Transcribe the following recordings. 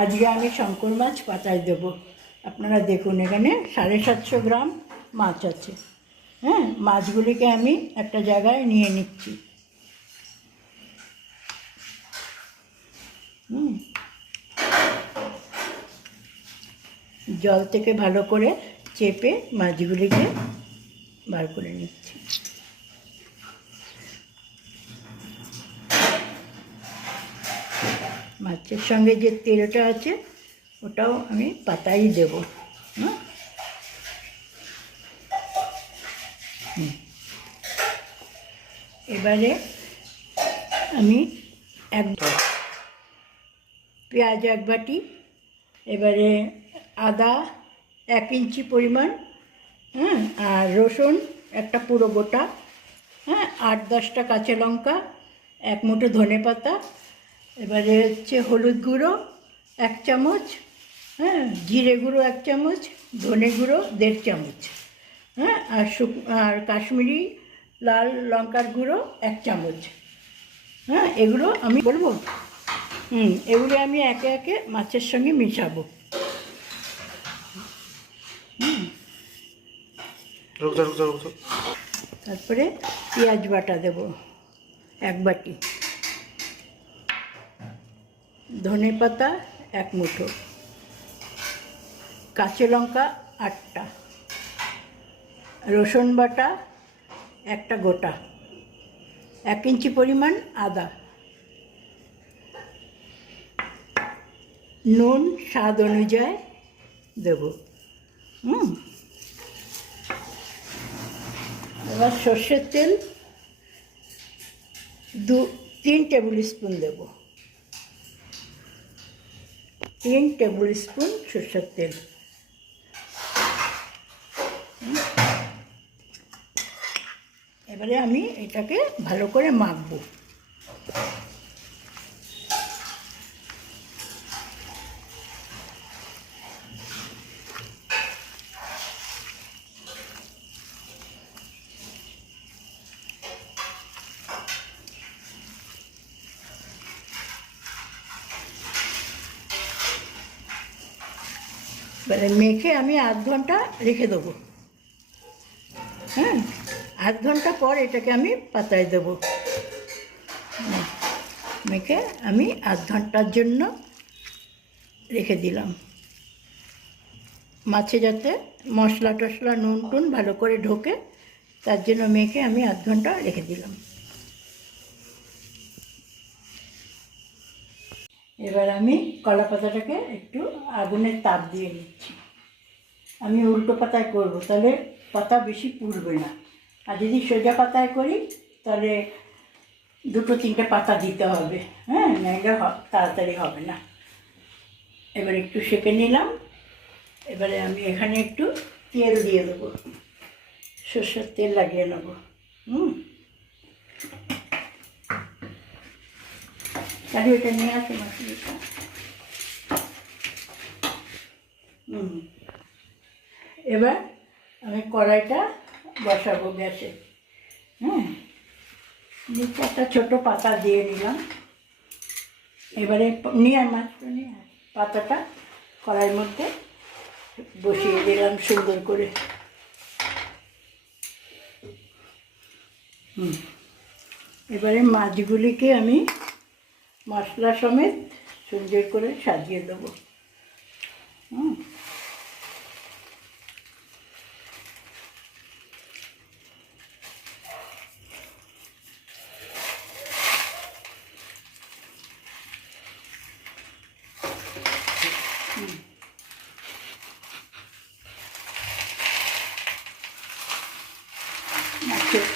আজকে আমি শঙ্কর মাছ পাতায় দেবো। আপনারা দেখুন, এখানে সাড়ে সাতশো গ্রাম মাছ আছে। হ্যাঁ মাছগুলিকে আমি একটা জায়গায় নিয়ে নিচ্ছি। জল থেকে ভালো করে চেপে মাছগুলিকে বার করে নিচ্ছি। মাছের সঙ্গে যে তেলটা আছে, ওটাও আমি পাতাই দেবো। হ্যাঁ এবারে আমি এক পেঁয়াজ এক বাটি, এবারে আদা এক ইঞ্চি পরিমাণ হ্যাঁ আর রসুন একটা পুরো গোটা হ্যাঁ আট দশটা কাঁচা লঙ্কা, এক মুঠো ধনে পাতা এবারে হচ্ছে হলুদ গুঁড়ো এক চামচ হ্যাঁ জিরে গুঁড়ো এক চামচ ধনে গুঁড়ো দেড় চামচ হ্যাঁ আর শুক আর কাশ্মীরি লাল লঙ্কার গুঁড়ো এক চামচ হ্যাঁ এগুলো আমি বলব? হুম এগুলো আমি একে একে মাছের সঙ্গে মিশাবো। তারপরে পেঁয়াজ বাটা দেব এক বাটি। ধনে পাতা, এক মুঠো। কাঁচা লঙ্কা, আটটা। রসুন বাটা, একটা গোটা। এক ইঞ্চি পরিমাণ আদা। নুন স্বাদ অনুযায়ী দেব। হুম। এবার সর্ষের তেল দু তিন টেবিল স্পুন দেব। তিন টেবিল স্পুন সরষের তেল। এবারে আমি এটাকে ভালো করে মাখবো এবারে মেখে আমি আধ ঘণ্টা রেখে দেবো। হ্যাঁ? আধ ঘণ্টা পর এটাকে আমি পাতায় দেবো। মেখে আমি আধ ঘণ্টার জন্য রেখে দিলাম। মাছে যাতে মশলা টশলা নুন টুন ভালো করে ঢোকে, তার জন্য মেখে আমি আধ ঘণ্টা রেখে দিলাম। এবার আমি কলা পাতাটাকে একটু আগুনের তাপ দিয়ে নিচ্ছি। আমি উল্টো পাতায় করব, তাহলে পাতা বেশি পুড়বে না। আর যদি সোজা পাতায় করি, তাহলে দুটো তিনটে পাতা দিতে হবে হ্যাঁ? নাইলে তাড়াতাড়ি হবে না। এবার একটু সেঁকে নিলাম। এবারে আমি এখানে একটু তেল দিয়ে দেবো। সর্ষের তেল লাগিয়ে নেব। হুম? তাহলে ওটা নিয়ে আসে মাছটা হুম এবার আমি কড়াইটা বসাবো গ্যাসে। হ্যাঁ নিচে একটা ছোটো পাতা দিয়ে নিলাম। এবারে নিয়ে মাছটা নিয়ে। পাতাটা কড়াইয়ের মধ্যে বসিয়ে দিলাম সুন্দর করে। হুম। এবারে মাছগুলিকে আমি মশলা সমেত সুন্দর করে সাজিয়ে দেবো। হুম।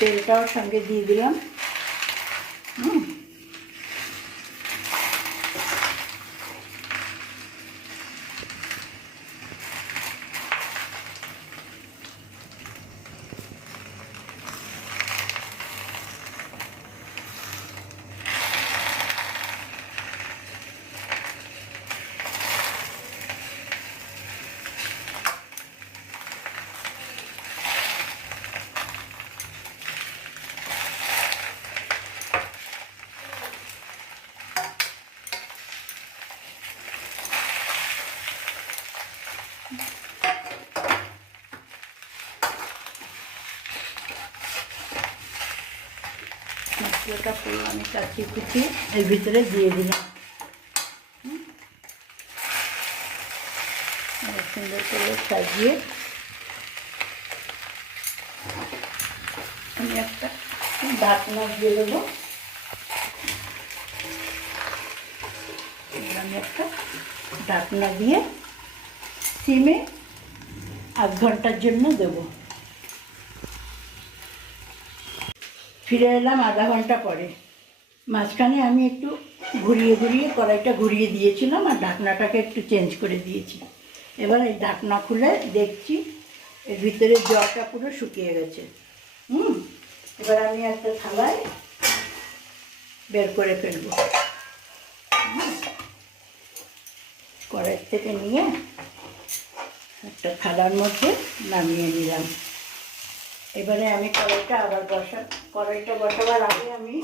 তেলটাও সঙ্গে দিয়ে দিলাম। মশলাটা পুরো আমি কাচিয়ে কুচিয়ে এর ভিতরে দিয়ে দিলাম হুম। এবার সুন্দর করে সাজিয়ে আমি একটা ঢাকনা দিয়ে দেবো এবার আমি একটা ঢাকনা দিয়ে সিমে আধ ঘণ্টার জন্য দেবো ফিরে এলাম আধা ঘণ্টা পরে। মাঝখানে আমি একটু ঘুরিয়ে ঘুরিয়ে কড়াইটা ঘুরিয়ে দিয়েছিলাম আর ঢাকনাটাকে একটু চেঞ্জ করে দিয়েছি। এবার এই ঢাকনা খুলে দেখছি এর ভিতরে জলটা পুরো শুকিয়ে গেছে। হুম, এবার আমি একটা থালায় বের করে ফেলব। কড়াই থেকে নিয়ে একটা থালার মধ্যে নামিয়ে নিলাম। এবারে আমি কড়াইটা আবার বসা, কড়াইটা বসাবার আগে আমি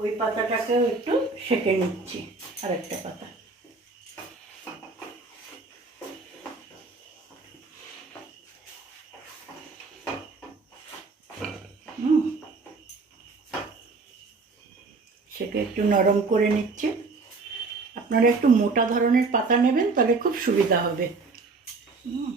ওই পাতাটাকেও একটু সেঁকে নিচ্ছি আর একটা পাতা সেকে একটু নরম করে নিচ্ছে। আপনারা একটু মোটা ধরনের পাতা নেবেন, তাহলে খুব সুবিধা হবে হুম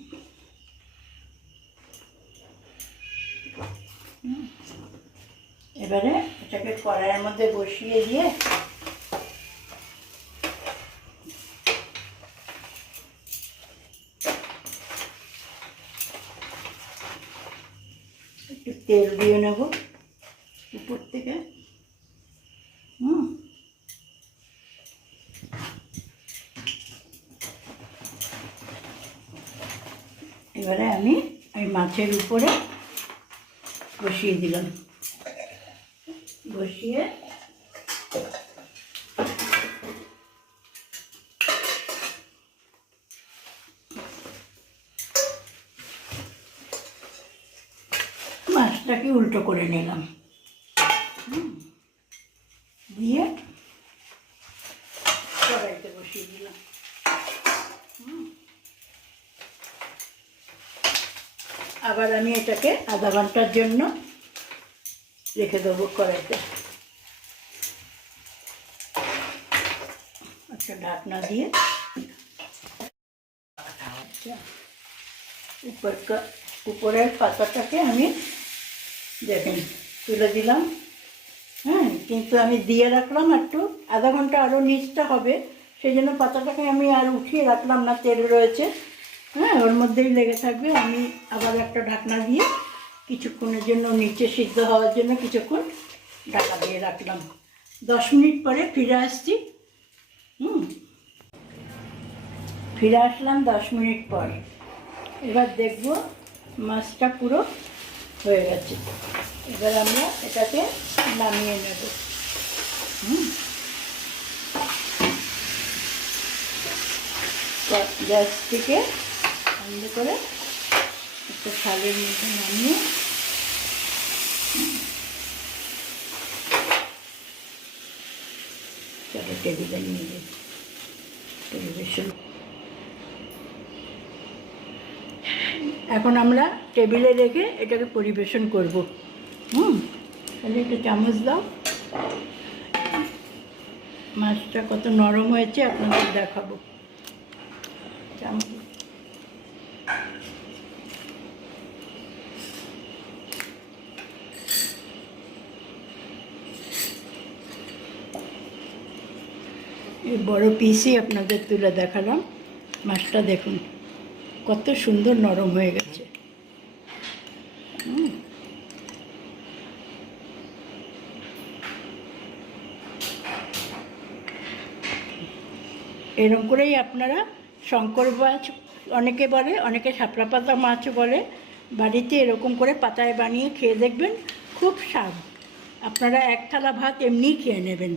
এবারে এটাকে কড়াইয়ের মধ্যে বসিয়ে দিয়ে একটু তেল দিয়ে নেব উপর থেকে। হুম। এবারে আমি ওই মাছের উপরে বসিয়ে দিলাম। বসিয়ে মাছটাকে উল্টো করে নিলাম। দিয়ে কড়াইতে বসিয়ে দিলাম। আবার আমি এটাকে আধা ঘণ্টার জন্য রেখে দেবো কড়াইতে। একটা ঢাকনা দিয়ে আচ্ছা উপর উপরের পাতাটাকে আমি দেখেন, তুলে দিলাম। হ্যাঁ কিন্তু আমি দিয়ে রাখলাম একটু। আধা ঘণ্টা আরও নিচটা হবে সেই জন্য পাতাটাকে আমি আর উঠিয়ে রাখলাম না, তেল রয়েছে। হ্যাঁ ওর মধ্যেই লেগে থাকবে। আমি আবার একটা ঢাকনা দিয়ে কিছুক্ষণের জন্য নিচে সিদ্ধ হওয়ার জন্য কিছুক্ষণ ঢাকা দিয়ে রাখলাম। দশ মিনিট পরে ফিরে আসছি। হুম। ফিরে আসলাম দশ মিনিট পর। এবার দেখব মাছটা পুরো হয়ে গেছে। এবার আমরা এটাকে নামিয়ে নেব। হুম। গ্যা- গ্যাস থেকে বন্ধ করে একটা থালের মধ্যে নামিয়ে চলো টেবিলে নিয়ে যাই। এখন আমরা টেবিলে রেখে এটাকে পরিবেশন করব। হুম? তাহলে একটা চামচ দাও। মাছটা কত নরম হয়েছে আপনাদের দেখাবো। চামচ এই বড় পিসই আপনাদের তুলে দেখালাম। মাছটা দেখুন, কত সুন্দর নরম হয়ে গেছে। এরকম করেই আপনারা শঙ্কর মাছ অনেকে বলে, অনেকে শাপলা পাতা মাছও বলে। বাড়িতে এরকম করে পাতায় বানিয়ে খেয়ে দেখবেন, খুব স্বাদ। আপনারা এক থালা ভাত এমনিই খেয়ে নেবেন।